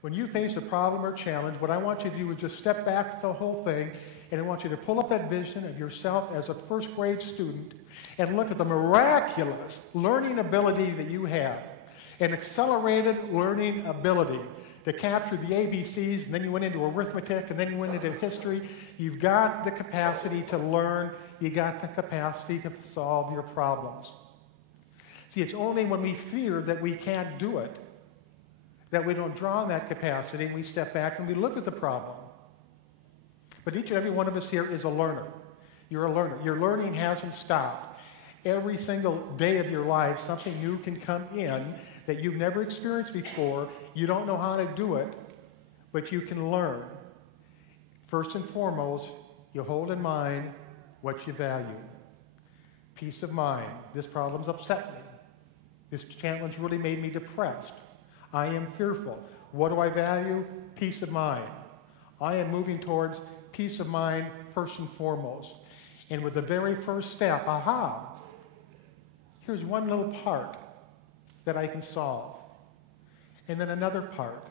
When you face a problem or challenge, what I want you to do is just step back the whole thing, and I want you to pull up that vision of yourself as a first grade student and look at the miraculous learning ability that you have, an accelerated learning ability to capture the ABCs, and then you went into arithmetic, and then you went into history. You've got the capacity to learn. You got the capacity to solve your problems. See, it's only when we fear that we can't do it that we don't draw on that capacity, and we step back and we look at the problem. But each and every one of us here is a learner. You're a learner. Your learning hasn't stopped. Every single day of your life, something new can come in that you've never experienced before. You don't know how to do it, but you can learn. First and foremost, you hold in mind what you value. Peace of mind. This problem's upset me. This challenge really made me depressed. I am fearful. What do I value? Peace of mind. I am moving towards peace of mind first and foremost. And with the very first step, aha, here's one little part that I can solve. And then another part.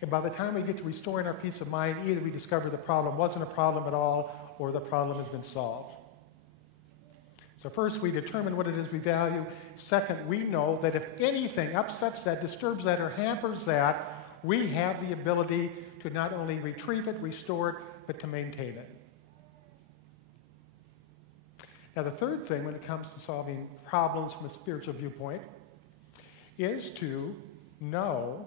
And by the time we get to restoring our peace of mind, either we discover the problem wasn't a problem at all, or the problem has been solved. So first, we determine what it is we value. Second, we know that if anything upsets that, disturbs that, or hampers that, we have the ability to not only retrieve it, restore it, but to maintain it. Now, the third thing when it comes to solving problems from a spiritual viewpoint is to know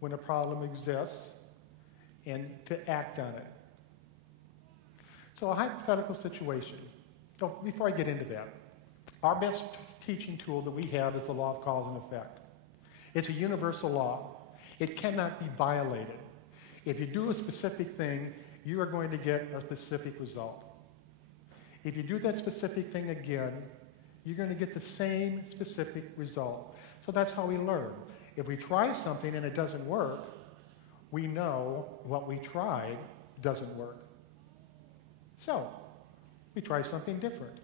when a problem exists and to act on it. So a hypothetical situation. So before I get into that, our best teaching tool that we have is the law of cause and effect. It's a universal law. It cannot be violated. If you do a specific thing, you are going to get a specific result. If you do that specific thing again, you're going to get the same specific result. So that's how we learn. If we try something and it doesn't work, we know what we tried doesn't work. So we try something different.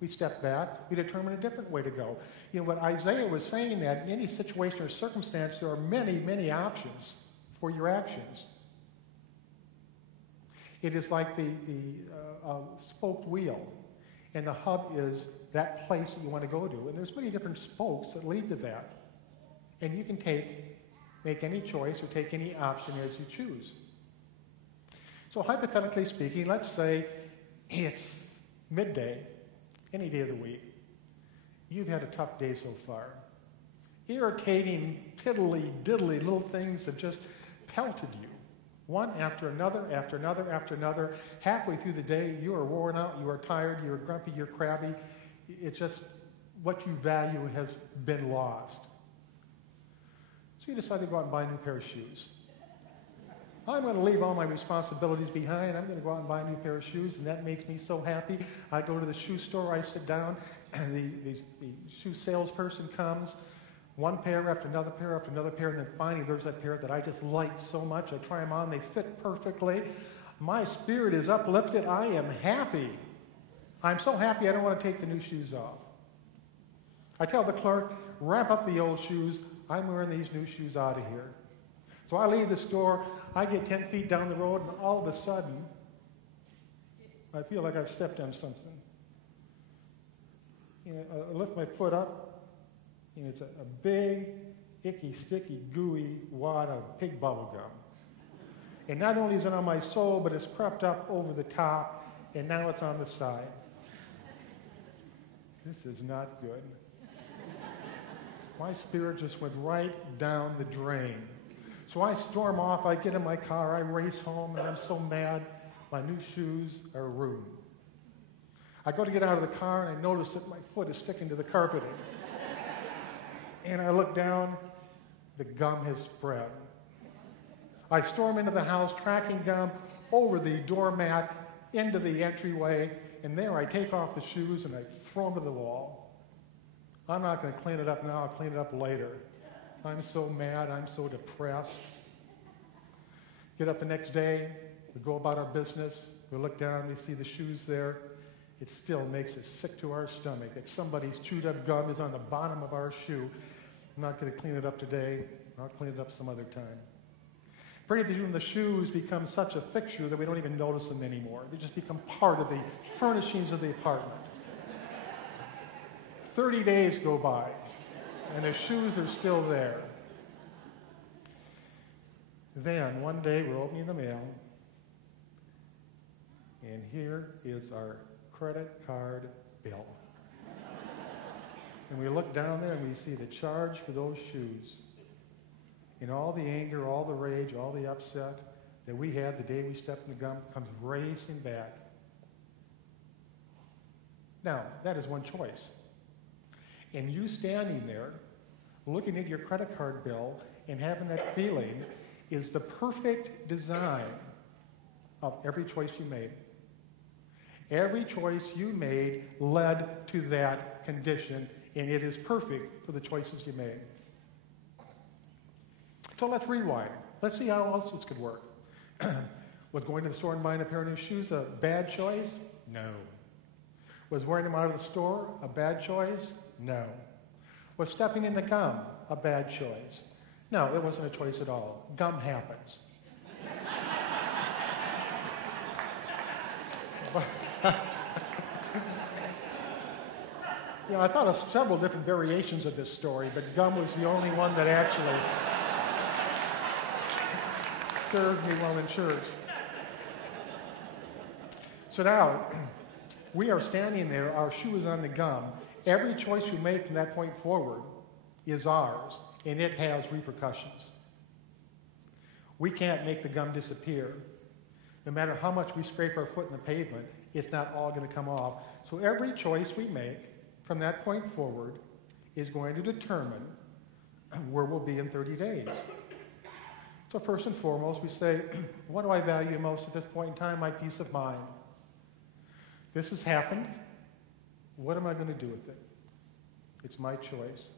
We step back, we determine a different way to go. You know, what Isaiah was saying, that in any situation or circumstance, there are many, many options for your actions. It is like the spoked wheel, and the hub is that place that you want to go to. And there's many different spokes that lead to that. And you can make any choice or take any option as you choose. So hypothetically speaking, let's say it's midday, any day of the week. You've had a tough day so far. Irritating, piddly, diddly little things that just pelted you. One after another, after another, after another. Halfway through the day, you are worn out, you are tired, you're grumpy, you're crabby. It's just what you value has been lost. So you decide to go out and buy a new pair of shoes. I'm going to leave all my responsibilities behind. I'm going to go out and buy a new pair of shoes, and that makes me so happy. I go to the shoe store, I sit down, and the shoe salesperson comes, one pair after another pair after another pair, and then finally there's that pair that I just like so much. I try them on, they fit perfectly. My spirit is uplifted. I am happy. I'm so happy I don't want to take the new shoes off. I tell the clerk, wrap up the old shoes. I'm wearing these new shoes out of here. So I leave the store, I get 10 feet down the road, and all of a sudden, I feel like I've stepped on something. You know, I lift my foot up, and it's a big, icky, sticky, gooey wad of pig bubble gum. And not only is it on my sole, but it's crept up over the top, and now it's on the side. This is not good. My spirit just went right down the drain. So I storm off, I get in my car, I race home, and I'm so mad. My new shoes are ruined. I go to get out of the car, and I notice that my foot is sticking to the carpeting. And I look down, the gum has spread. I storm into the house, tracking gum over the doormat, into the entryway, and there I take off the shoes and I throw them to the wall. I'm not going to clean it up now, I'll clean it up later. I'm so mad, I'm so depressed. Get up the next day, we go about our business, we look down, we see the shoes there. It still makes us sick to our stomach that somebody's chewed up gum is on the bottom of our shoe. I'm not going to clean it up today, I'll clean it up some other time. Pretty soon the shoes become such a fixture that we don't even notice them anymore. They just become part of the furnishings of the apartment. 30 days go by, and the shoes are still there. Then, one day, we're opening the mail, and here is our credit card bill. And we look down there, and we see the charge for those shoes. And all the anger, all the rage, all the upset that we had the day we stepped in the gum comes racing back. Now, that is one choice. And you standing there, looking at your credit card bill and having that feeling is the perfect design of every choice you made. Every choice you made led to that condition, and it is perfect for the choices you made. So let's rewind. Let's see how else this could work. Was going to the store and buying a pair of new shoes a bad choice? No. Was wearing them out of the store a bad choice? No. Was stepping in the gum a bad choice? No, it wasn't a choice at all. Gum happens. I thought of several different variations of this story, but gum was the only one that actually served me well in church. So now, we are standing there, our shoe is on the gum. Every choice you make from that point forward is ours, and it has repercussions. We can't make the gum disappear. No matter how much we scrape our foot in the pavement, it's not all going to come off. So every choice we make from that point forward is going to determine where we'll be in 30 days. So first and foremost, we say, what do I value most at this point in time? My peace of mind. This has happened. What am I going to do with it? It's my choice.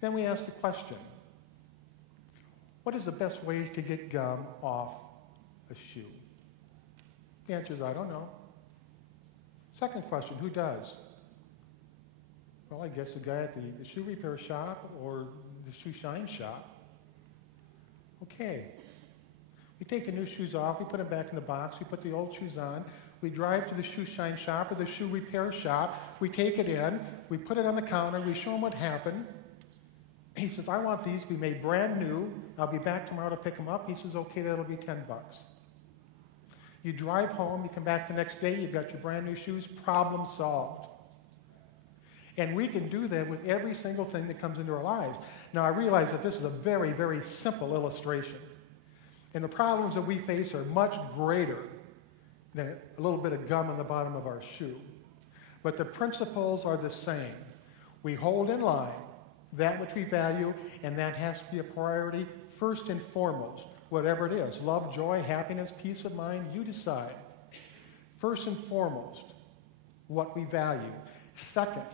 Then we ask the question, what is the best way to get gum off a shoe? The answer is, I don't know. Second question, who does? Well, I guess the guy at the shoe repair shop or the shoe shine shop. Okay. We take the new shoes off, we put them back in the box, we put the old shoes on, we drive to the shoe shine shop or the shoe repair shop, we take it in, we put it on the counter, we show him what happened. He says, I want these to be made brand new, I'll be back tomorrow to pick them up. He says, okay, that'll be $10. You drive home, you come back the next day, you've got your brand new shoes, problem solved. And we can do that with every single thing that comes into our lives. Now, I realize that this is a very, very simple illustration. And the problems that we face are much greater than a little bit of gum on the bottom of our shoe. But the principles are the same. We hold in line that which we value, and that has to be a priority first and foremost, whatever it is. Love, joy, happiness, peace of mind, you decide. First and foremost, what we value. Second,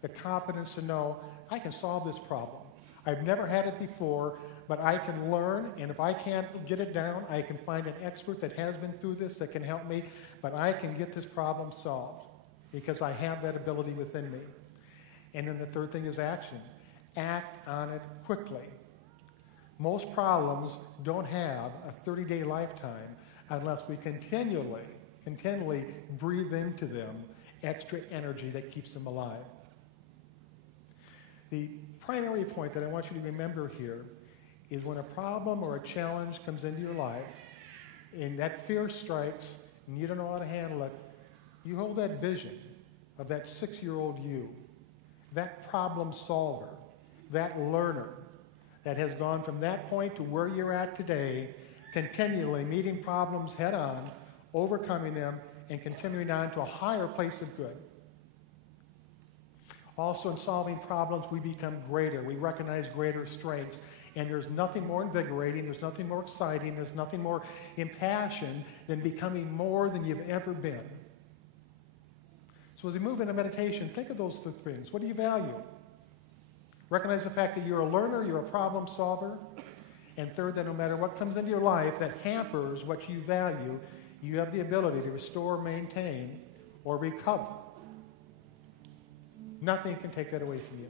the confidence to know, I can solve this problem. I've never had it before, but I can learn, and if I can't get it down, I can find an expert that has been through this that can help me, but I can get this problem solved because I have that ability within me. And then the third thing is action. Act on it quickly. Most problems don't have a 30-day lifetime unless we continually breathe into them extra energy that keeps them alive. The primary point that I want you to remember here is when a problem or a challenge comes into your life and that fear strikes and you don't know how to handle it, you hold that vision of that 6-year-old you, that problem solver, that learner that has gone from that point to where you're at today, continually meeting problems head on, overcoming them, and continuing on to a higher place of good. Also, in solving problems, we become greater. We recognize greater strengths. And there's nothing more invigorating, there's nothing more exciting, there's nothing more impassioned than becoming more than you've ever been. So as we move into meditation, think of those three things. What do you value? Recognize the fact that you're a learner, you're a problem solver. And third, that no matter what comes into your life that hampers what you value, you have the ability to restore, maintain, or recover. Nothing can take that away from you.